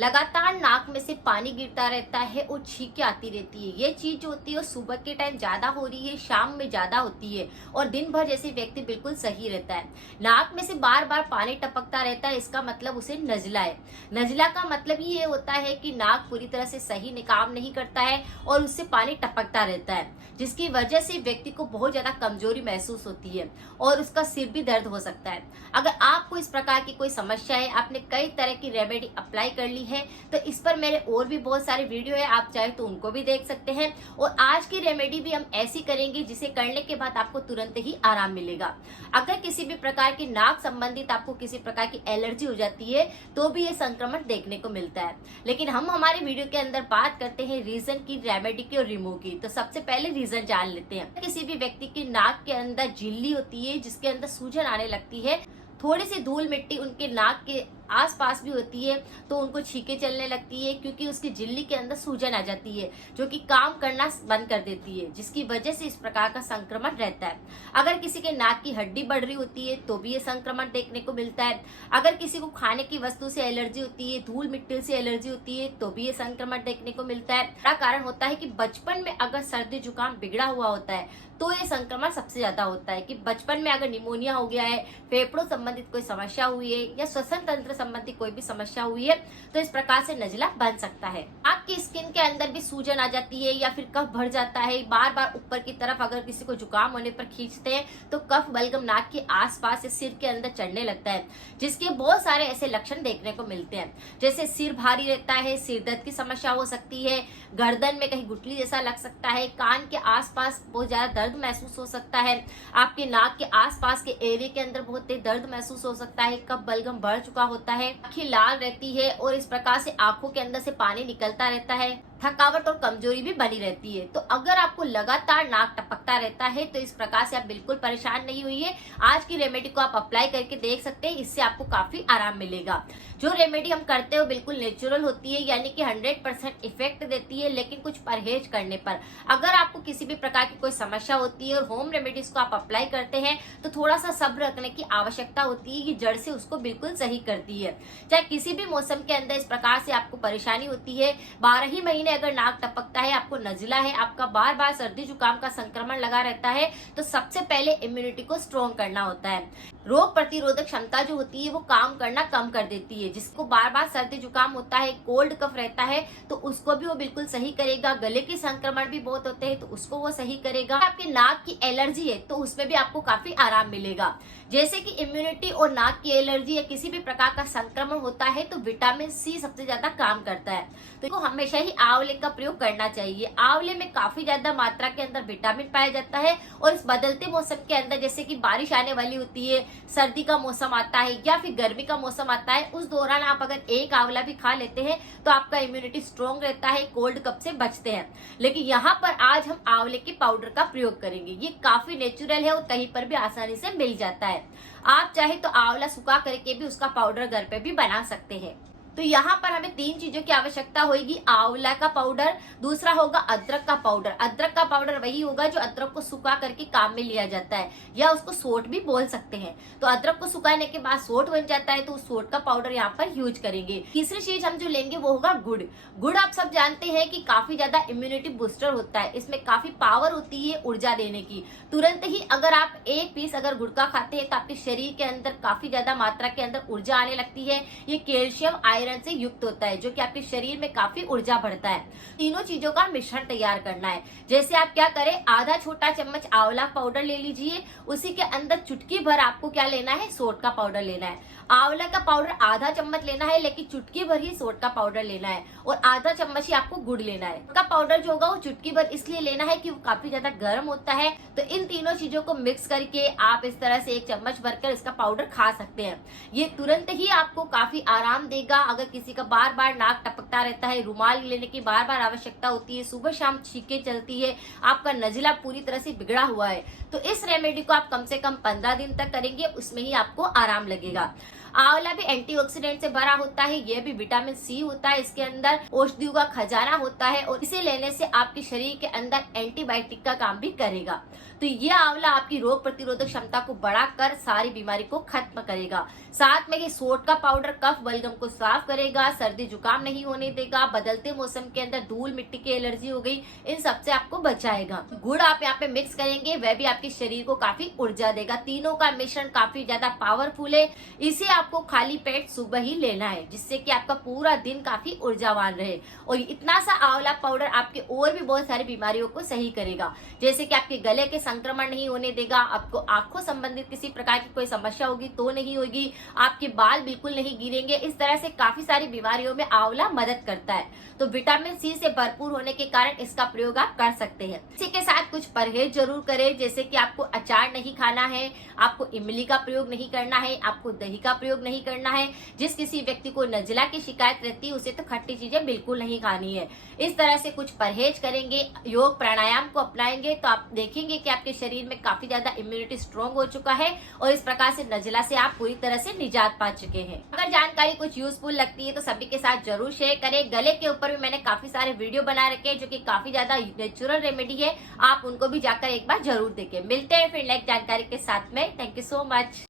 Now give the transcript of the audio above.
लगातार नाक में से पानी गिरता रहता है और छींकें आती रहती है। ये चीज जो होती है सुबह के टाइम ज्यादा हो रही है, शाम में ज्यादा होती है और दिन भर जैसे व्यक्ति बिल्कुल सही रहता है। नाक में से बार बार पानी टपकता रहता है, इसका मतलब उसे नजला है। नजला का मतलब ही ये होता है कि नाक पूरी तरह से सही काम नहीं करता है और उससे पानी टपकता रहता है, जिसकी वजह से व्यक्ति को बहुत ज्यादा कमजोरी महसूस होती है और उसका सिर भी दर्द हो सकता है। अगर आपको इस प्रकार की कोई समस्या है, आपने कई तरह की रेमेडी अप्लाई कर ली है, तो इस पर मेरे और भी बहुत सारे वीडियो है, आप चाहे तो उनको भी देख सकते हैं। और आज की रेमेडी भी हम ऐसी करेंगे जिसे करने के बाद आपको तुरंत ही आराम मिलेगा। अगर किसी भी प्रकार की नाक संबंधित आपको किसी प्रकार की एलर्जी हो जाती है तो भी ये संक्रमण देखने को मिलता है। लेकिन हम हमारे वीडियो के अंदर बात करते हैं रीजन की, रेमेडी की और रिमूव की। तो सबसे पहले रीजन जान लेते हैं। किसी भी व्यक्ति की नाक के अंदर झिल्ली होती है जिसके अंदर सूजन आने लगती है, थोड़ी सी धूल मिट्टी उनके नाक के आसपास भी होती है तो उनको छींकें चलने लगती है, क्योंकि उसकी झिल्ली के अंदर सूजन आ जाती है जो कि काम करना बंद कर देती है, जिसकी वजह से इस प्रकार का संक्रमण रहता है। अगर किसी के नाक की हड्डी बढ़ रही होती है तो भी ये संक्रमण देखने को मिलता है। अगर किसी को खाने की वस्तु से एलर्जी होती है, धूल मिट्टी से एलर्जी होती है तो भी ये संक्रमण देखने को मिलता है। बड़ा कारण होता है कि बचपन में अगर सर्दी जुकाम बिगड़ा हुआ होता है तो ये संक्रमण सबसे ज्यादा होता है। कि बचपन में अगर निमोनिया हो गया है, फेफड़ों संबंधित कोई समस्या हुई है या श्वसन तंत्र संबंधी कोई भी समस्या हुई है तो इस प्रकार से नजला बन सकता है। आपकी स्किन के अंदर भी सूजन आ जाती है या फिर कफ भर जाता है, बार बार ऊपर की तरफ अगर किसी को जुकाम होने पर खींचते हैं तो कफ बलगम नाक के आसपास या सिर के अंदर चढ़ने लगता है, जिसके बहुत सारे ऐसे लक्षण देखने को मिलते हैं। जैसे सिर भारी रहता है, सिर दर्द की समस्या हो सकती है, गर्दन में कहीं गुठली जैसा लग सकता है, कान के आसपास बहुत ज्यादा दर्द महसूस हो सकता है, आपके नाक के आसपास के एरिया के अंदर बहुत तेज दर्द महसूस हो सकता है, कफ बलगम बढ़ चुका होता है, आंखें लाल रहती है और इस प्रकार से आंखों के अंदर से पानी निकलता रहता है, थकावट और कमजोरी भी बनी रहती है। तो अगर आपको लगातार नाक टपकता रहता है तो इस प्रकार से आप बिल्कुल परेशान नहीं हुई। आज की रेमेडी को आप अप्लाई करके देख सकते हैं, इससे आपको काफी आराम मिलेगा। जो रेमेडी हम करते हैं वो बिल्कुल नेचुरल होती है, यानी कि 100% इफेक्ट देती है, लेकिन कुछ परहेज करने पर। अगर आपको किसी भी प्रकार की कोई समस्या होती है और होम रेमेडीज को आप अप्लाई करते हैं तो थोड़ा सा सब्र रखने की आवश्यकता होती है, कि जड़ से उसको बिल्कुल सही करती है। चाहे किसी भी मौसम के अंदर इस प्रकार से आपको परेशानी होती है, 12 ही महीने अगर नाक टपकता है, आपको नजला है, आपका बार बार सर्दी जुकाम का संक्रमण लगा रहता है, तो सबसे पहले इम्यूनिटी को स्ट्रॉन्ग करना होता है। रोग प्रतिरोधक क्षमता जो होती है वो काम करना कम कर देती है। जिसको बार बार सर्दी जुकाम होता है, कोल्ड कफ रहता है, तो उसको भी वो बिल्कुल सही करेगा। गले के संक्रमण भी बहुत होते हैं तो उसको वो सही करेगा। आपके नाक की एलर्जी है तो उसमें भी आपको काफी आराम मिलेगा। जैसे कि इम्यूनिटी और नाक की एलर्जी या किसी भी प्रकार का संक्रमण होता है तो विटामिन सी सबसे ज्यादा काम करता है, तो हमेशा ही आंवले का प्रयोग करना चाहिए। आंवले में काफी ज्यादा मात्रा के अंदर विटामिन पाया जाता है और इस बदलते मौसम के अंदर, जैसे कि बारिश आने वाली होती है, सर्दी का मौसम आता है या फिर गर्मी का मौसम आता है, उस दौरान आप अगर एक आंवला भी खा लेते हैं तो आपका इम्यूनिटी स्ट्रॉन्ग रहता है, कोल्ड कफ से बचते हैं। लेकिन यहाँ पर आज हम आंवले के पाउडर का प्रयोग करेंगे। ये काफी नेचुरल है और कहीं पर भी आसानी से मिल जाता है। आप चाहे तो आंवला सुखा करके भी उसका पाउडर घर पे भी बना सकते हैं। तो यहाँ पर हमें 3 चीजों की आवश्यकता होगी। आंवला का पाउडर, दूसरा होगा अदरक का पाउडर। अदरक का पाउडर वही होगा जो अदरक को सुखा करके काम में लिया जाता है, या उसको सोट भी बोल सकते हैं। तो अदरक को सुखाने के बाद सोट बन जाता है तो उस सोट का पाउडर यहाँ पर यूज करेंगे। तीसरी चीज हम जो लेंगे वो होगा गुड़। गुड़ आप सब जानते हैं कि काफी ज्यादा इम्यूनिटी बूस्टर होता है, इसमें काफी पावर होती है ऊर्जा देने की। तुरंत ही अगर आप 1 पीस अगर गुड़ का खाते हैं तो आपके शरीर के अंदर काफी ज्यादा मात्रा के अंदर ऊर्जा आने लगती है। ये कैल्शियम आयरन से युक्त होता है जो कि आपके शरीर में काफी ऊर्जा भरता है। तीनों चीजों का मिश्रण तैयार करना है। जैसे आप क्या करें, आधा छोटा चम्मच आंवला पाउडर ले लीजिए, उसी के अंदर चुटकी भर आपको क्या लेना है, सोट का पाउडर लेना है। आंवला का पाउडर आधा चम्मच लेना है, लेकिन चुटकी भर ही सोट का पाउडर लेना है और आधा चम्मच ही आपको गुड़ लेना है। का पाउडर जो होगा वो चुटकी भर इसलिए लेना है कि वो काफी ज्यादा गर्म होता है। तो इन तीनों चीजों को मिक्स करके आप इस तरह से 1 चम्मच भरकर इसका पाउडर खा सकते हैं। ये तुरंत ही आपको काफी आराम देगा। अगर किसी का बार बार नाक टपकता रहता है, रुमाल लेने की बार बार आवश्यकता होती है, सुबह शाम छींकें चलती है, आपका नजला पूरी तरह से बिगड़ा हुआ है, तो इस रेमेडी को आप कम से कम 15 दिन तक करेंगे, उसमें ही आपको आराम लगेगा। आंवला भी एंटीऑक्सीडेंट से भरा होता है, यह भी विटामिन सी होता है, इसके अंदर औषधियों का खजाना होता है और इसे लेने से आपके शरीर के अंदर एंटीबायोटिक का काम भी करेगा। तो ये आंवला आपकी रोग प्रतिरोधक क्षमता को बढ़ाकर सारी बीमारी को खत्म करेगा। साथ में ये सोट का पाउडर कफ बलगम को साफ करेगा, सर्दी जुकाम नहीं होने देगा, बदलते मौसम के अंदर धूल मिट्टी की एलर्जी हो गई, इन सब से आपको बचाएगा। गुड़ आप यहाँ पे मिक्स करेंगे, वह भी आपके शरीर को काफी ऊर्जा देगा। तीनों का मिश्रण काफी ज्यादा पावरफुल है। इसे आपको खाली पेट सुबह ही लेना है, जिससे कि आपका पूरा दिन काफी ऊर्जावान रहे। और इतना सा आंवला पाउडर आपके और भी बहुत सारी बीमारियों को सही करेगा, जैसे कि आपके गले के संक्रमण नहीं होने देगा, आपको आंखों संबंधित किसी प्रकार की कोई समस्या होगी तो नहीं होगी, आपके बाल बिल्कुल नहीं गिरेंगे। इस तरह से काफी सारी बीमारियों में आंवला मदद करता है। तो विटामिन सी से भरपूर होने के कारण इसका प्रयोग आप कर सकते हैं। इसी के साथ कुछ परहेज जरूर करें, जैसे कि आपको अचार नहीं खाना है, आपको इमली का प्रयोग नहीं करना है, आपको दही का प्रयोग नहीं करना है। जिस किसी व्यक्ति को नजला की शिकायत रहती है उसे तो खट्टी चीजें बिल्कुल नहीं खानी है। इस तरह से कुछ परहेज करेंगे, योग प्राणायाम को अपनाएंगे तो आप देखेंगे कि आपके शरीर में काफी ज्यादा इम्यूनिटी स्ट्रांग हो चुका है और इस प्रकार से नजला से आप पूरी तरह से निजात पा चुके हैं। अगर जानकारी कुछ यूजफुल लगती है तो सभी के साथ जरूर शेयर करें। गले के ऊपर भी मैंने काफी सारे वीडियो बना रखे हैं जो कि काफी ज्यादा नेचुरल रेमेडी है, आप उनको भी जाकर एक बार जरूर देखें। मिलते हैं फिर नेक्स्ट जानकारी के साथ में। Thank you so much.